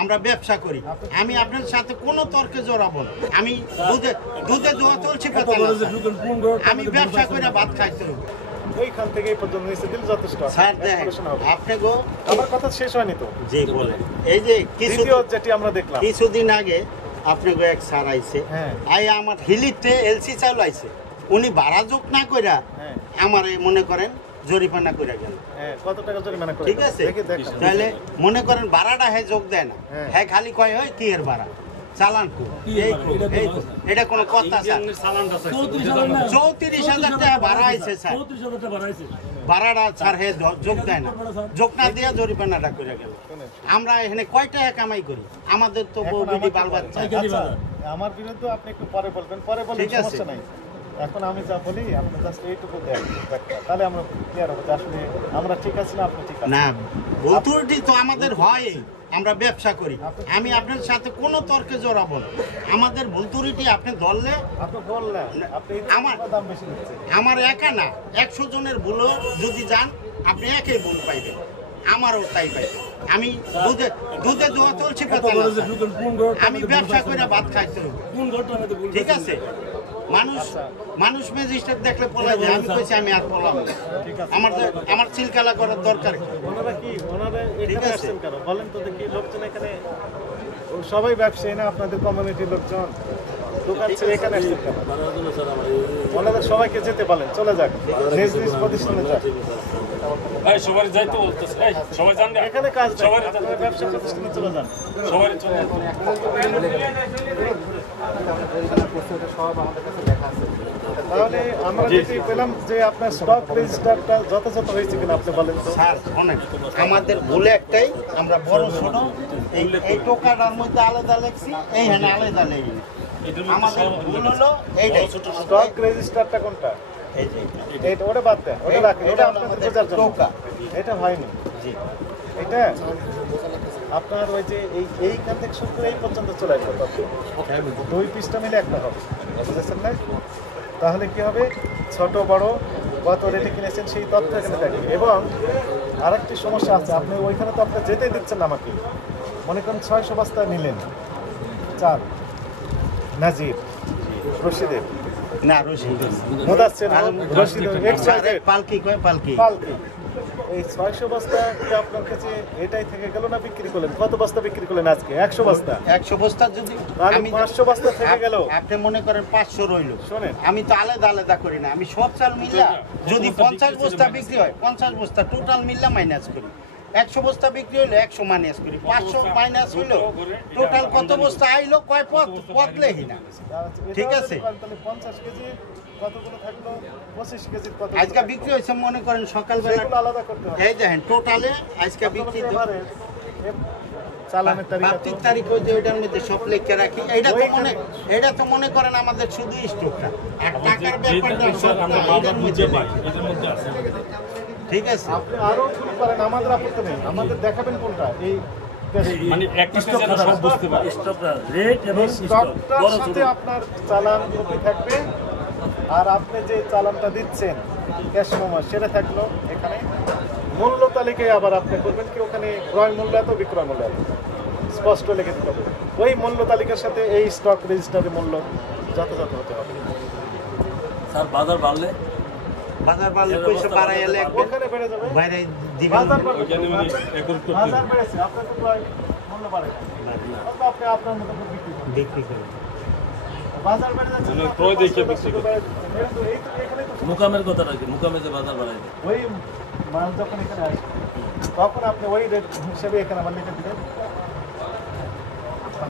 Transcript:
আমরা ব্যবসা করি। আমি আপনার সাথে কোনো তর্কে জড়াবো না। আমি দুধে দোয়া চলছি, আমি ব্যবসা করে ভাত খাইতে হবে। ওইখান থেকে এই পর্যন্ত নিচে দিলে যথেষ্ট। স্যার দেখেন, আপনি গো আমার কথা শেষ হয়নি তো। জি বলেন। এই যে যেটি আমরা দেখলাম কিছুদিন আগে আপনি গো এক স্যার আইছে, আমার হিলিতে এলসি চালু আইছে, উনি ভাড়া যোগ না কইরা আমারে মনে করেন জরিমানা করে গেল। কত টাকা জরিমানা করে? ঠিক আছে, তাহলে মনে করেন ভাড়াটা হ্যাঁ যোগ দেয় না, হ্যাঁ খালি কয় হয় কি এর ভাড়া চালান কো এটা কোনো কথা? স্যার 34,000 টাকা ভাড়া আইছে স্যার, ভাড়াটা স্যার হ্যাঁ যোগ দেয় না, যোগ না দিয়ে জরিমানাটা করে গেল। আমরা এখানে কয় টাকা কামাই করি? আমাদের তো বউ বিটি বাল বাচ্চা। আমার বিরুদ্ধে আপনি একটু পরে বলবেন, পরে বলে সমস্যা নাই। এখন আমি যা বলি আপনি জাস্ট এইটুকু দেন, তাহলে আমরা ক্লিয়ার হবে যে আসলে আমরা ঠিক আছি না আপনি ঠিক আছেন না। ভুল ত্রুটি তো আমাদের হয়, আমরা ব্যবসা করি। আমি আপনার সাথে কোনো তর্কে জড়াবো না। আমাদের ভুল ত্রুটি আপনি ধরলে আপনি বললেন আপনি দাম বেশি দিচ্ছেন। আমার একা না, 100 জনের ভুলও যদি যান আপনি একই ভুল পাইবেন, আমারও তাই পাইবেন। আমি দুধে দোয়া চলছি, আমি ব্যবসা করে ভাত খাইতে হবে। ঠিক আছে, মানুষ ম্যাজিস্ট্রেট দেখলে পলাই যায়, আমি কইছি আমি আর পলাম না। আমার চিলকালা করার দরকার। ওনারা কি এখানে আসছেন কেন বলেন তো দেখি? লোকজন এখানে সবাই ব্যবসায়ী না, আপনাদের কমিউনিটির লোকজন দোকান ছেড়ে এখানে আসছেন কেন? ওনাদের সবাইকে যেতে বলেন, চলে যাক নিজ নিজ প্রতিষ্ঠানে যাক। সবাই যাইতে বলতেছে, সবাই যান না এখানে কাজ সবাই ব্যবসা প্রতিষ্ঠানে চলে যান, সবাই চলে যান। তাহলে আমরা যেটি পেলাম যে আপনার স্টক রেজিস্টারটা যথাযথ হয়েছে কিনা আপনি বলেন তো। স্যার অনেক আমাদের ভুলে একটাই, আমরা বড় ছোট এই টোকাটার মধ্যে আলাদা লেখছি, এইখানে আলাদা লেখি। আমাদের ভুল হলো এইটাই। স্টক রেজিস্টারটা কোনটা? এই যে এটা ওটা বাদ দেন, ওটা রাখেন, এটা আপনাদের বোঝার জন্য। টোকা এটা হয়নি জি, এটা আপনার ওই যে এইখান থেকে শুরু করে এই পর্যন্ত চলে আসবে, দুই পিসটা মিলে একটা হবে, বুঝেছেন না? তাহলে কি হবে, ছোট বড় কত রেটে কিনেছেন সেই তথ্য এখানে থাকবে। এবং আরেকটি সমস্যা আছে, আপনি ওইখানে তো আপনি যেতেই দিচ্ছেন না আমাকে। মনে করেন 600 বস্তা নিলেন চাল, নাজির রশিদের না রশিদ মুদাচ্ছের রশিদ পালকি কয় পালকি এই 600 বস্তা আপনার কাছে এটাই থেকে গেল না? বিক্রি করলেন কত বস্তা বিক্রি করলেন আজকে? 100 বস্তা। 100 বস্তা যদি আমি 500 বস্তা থেকে গেল, আপনি মনে করেন 500 রইল। শোনেন, আমি তো আলাদা আলাদা করি না, আমি সব চাল মিলা যদি 50 বস্তা বিক্রি হয় 50 বস্তা টোটাল মিললে মাইনাস করি। 100 বস্তা বিক্রি হইলো 100 মাইনাস করি, 500 মাইনাস হইলো টোটাল কত বস্তা আইলো, কয় পথ লেহি না। ঠিক আছে, তাহলে 50 কেজি কতগুলো থাকলো? 25 কেজি কত আজকে বিক্রি হয়েছে মনে করেন সকালবেলা আলাদা করতে হবে। এই দেখেন টোটালে আজকে বিক্রি চালানের তারিখ তারিখ ওই যে ওইটার মধ্যে সব লেখে রাখি। এটা তো মনে করেন আমাদের শুধু স্টকটা আর টাকার ব্যাপারটা এটার মধ্যে আছে। ঠিক আছে, আপনি আরো শুরু করেন, আমাদের আপত্তি নেই, আমাদের দেখাবেন কোনটা। এই মানে একটা সব বুঝতে পারে, স্টকটা রেট এবং স্টকটার সাথে আপনার চালান কপি থাকবে, আর আপনি যে চালানটা দিচ্ছেন ক্যাশ মেমো সেটা থাকলো এখানে। মূল্য তালিকায় আবার আপনি করবেন কি, ওখানে ক্রয় মূল্য এত বিক্রয় মূল্য এত স্পষ্ট লিখে দিতে হবে। ওই মূল্য তালিকার সাথে এই স্টক রেজিস্টারের মূল্য যথাযথ হতে হবে। স্যার বাজার বাড়লে পয়সা বাড়াইলে ওখানে বেড়ে যাবে, বাইরে দিবেন। বাজার বেড়েছে, আপনার তো ক্রয় মূল্য বাড়ে না, আপনি আপনার মতো বিক্রি করেন। বাজার বেড়ে যাচ্ছে, ক্রয় দেখে বিক্রি করতে মুকামের কথাটা কি? মুকামে যে বাজার বাড়াই দেয়, ওই মাল যখন এখানে আসবে তখন আপনি ওই রেট হিসেবে এখানে আমার লিখে দিলেন,